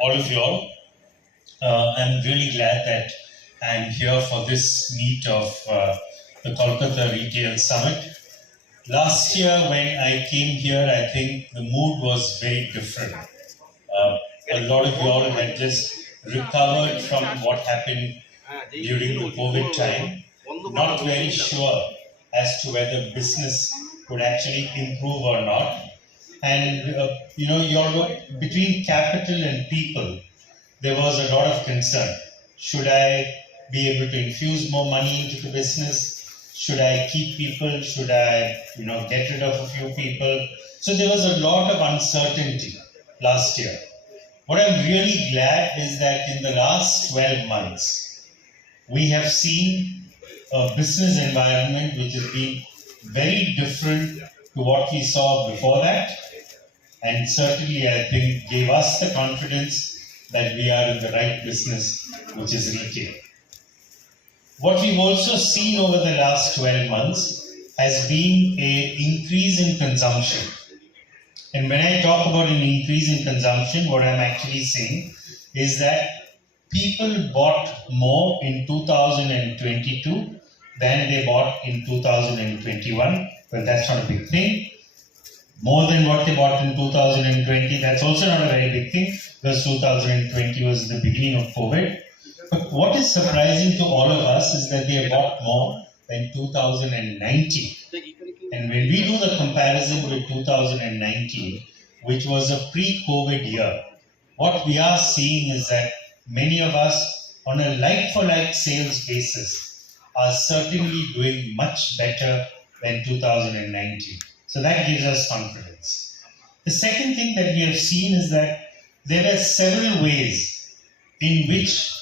all of you all. I'm really glad that I'm here for this meet of the Kolkata Retail Summit. Last year when I came here, I think the mood was very different. A lot of you all had just recovered from what happened during the COVID time, not very sure as to whether business would actually improve or not. And between capital and people, there was a lot of concern. Should I be able to infuse more money into the business? Should I keep people? Should I, get rid of a few people? So there was a lot of uncertainty last year. What I'm really glad is that in the last 12 months, we have seen a business environment which has been very different to what we saw before that. And certainly, I think, gave us the confidence that we are in the right business, which is retail. What we've also seen over the last 12 months has been an increase in consumption. And when I talk about an increase in consumption, what I'm actually saying is that people bought more in 2022 than they bought in 2021. Well, that's not a big thing. More than what they bought in 2020, that's also not a very big thing, because 2020 was the beginning of COVID. But what is surprising to all of us is that they bought more than 2019. And when we do the comparison with 2019, which was a pre-COVID year, what we are seeing is that many of us, on a like-for-like sales basis, are certainly doing much better than 2019. So that gives us confidence. The second thing that we have seen is that there were several ways in which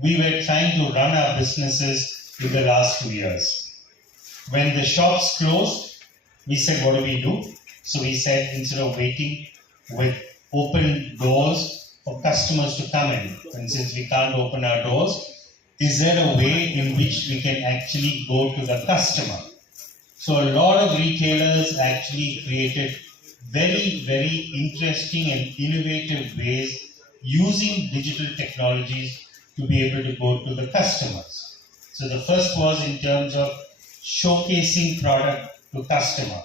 we were trying to run our businesses in the last 2 years. When the shops closed, we said, what do we do? So we said, instead of waiting with open doors for customers to come in, and since we can't open our doors, is there a way in which we can actually go to the customer? So a lot of retailers actually created very, very interesting and innovative ways using digital technologies to be able to go to the customers. So the first was in terms of showcasing product to customer.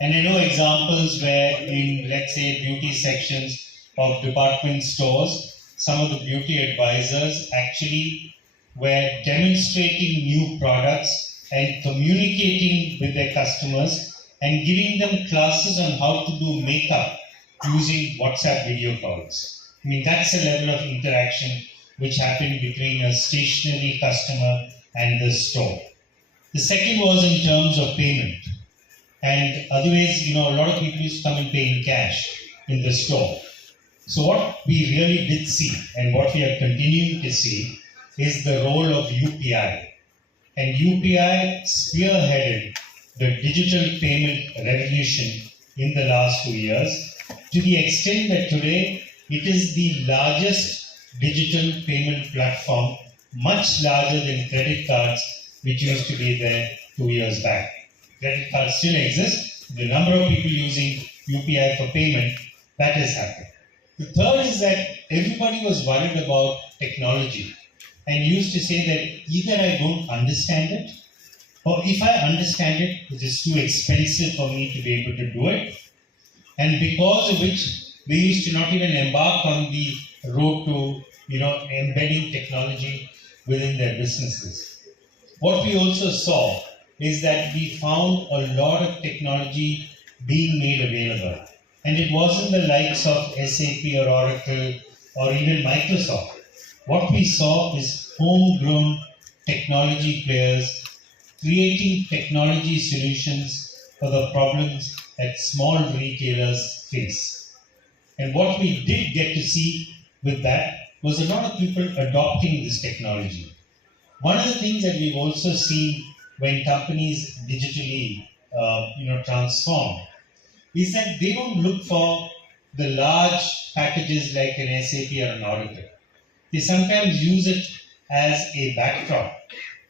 And I know examples where in, let's say, beauty sections of department stores, some of the beauty advisors actually were demonstrating new products and communicating with their customers and giving them classes on how to do makeup using WhatsApp video calls. I mean, that's a level of interaction which happened between a stationary customer and the store. The second was in terms of payment. And otherwise, a lot of people used to come and pay in cash in the store. So what we really did see, and what we are continuing to see, is the role of UPI. And UPI spearheaded the digital payment revolution in the last 2 years, to the extent that today it is the largest digital payment platform, much larger than credit cards, which used to be there 2 years back. Credit cards still exist. The number of people using UPI for payment, that has happened. The third is that everybody was worried about technology and used to say that either I don't understand it, or if I understand it, it is too expensive for me to be able to do it. And because of which, they used to not even embark on the road to, embedding technology within their businesses. What we also saw is that we found a lot of technology being made available. And it wasn't the likes of SAP or Oracle or even Microsoft. What we saw is homegrown technology players creating technology solutions for the problems that small retailers face. And what we did get to see with that was a lot of people adopting this technology. One of the things that we've also seen when companies digitally transform is that they don't look for the large packages like an SAP or an Oracle. They sometimes use it as a backdrop.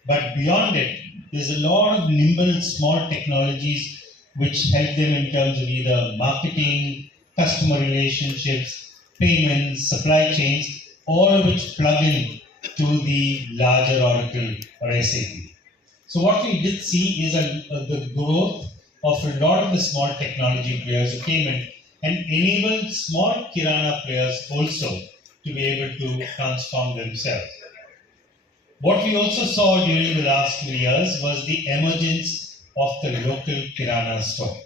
But beyond it, there's a lot of nimble, small technologies which help them in terms of either marketing, customer relationships, payments, supply chains, all of which plug in to the larger Oracle or SAP. So what we did see is the growth of a lot of the small technology players who came in and enabled small Kirana players also to be able to transform themselves. What we also saw during the last 2 years was the emergence of the local Kirana store.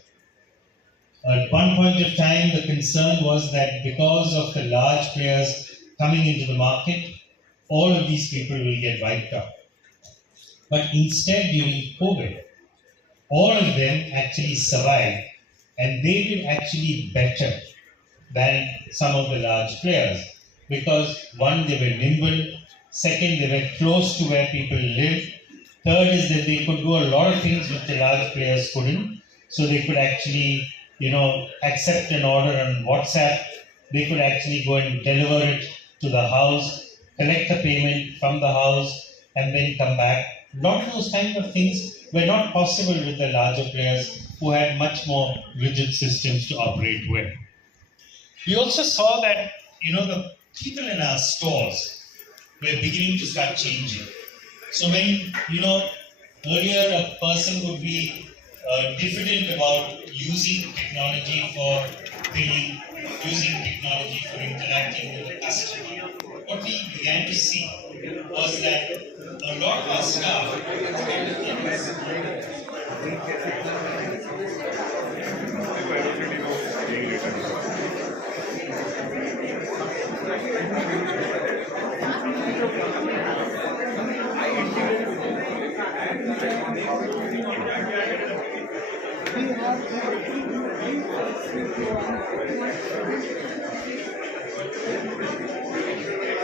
At one point of time, the concern was that because of the large players coming into the market, all of these people will get wiped out. But instead, during COVID, all of them actually survived and they did actually better than some of the large players because one, they were nimble, second, they were close to where people live, third is that they could do a lot of things which the large players couldn't. So they could actually, accept an order on WhatsApp, they could actually go and deliver it to the house, collect the payment from the house, and then come back. A lot of those kind of things were not possible with the larger players who had much more rigid systems to operate with. We also saw that, the people in our stores were beginning to start changing. So when, earlier a person would be diffident about using technology for billing, using technology for interacting with the customer, what we began to see was that a lot of our staff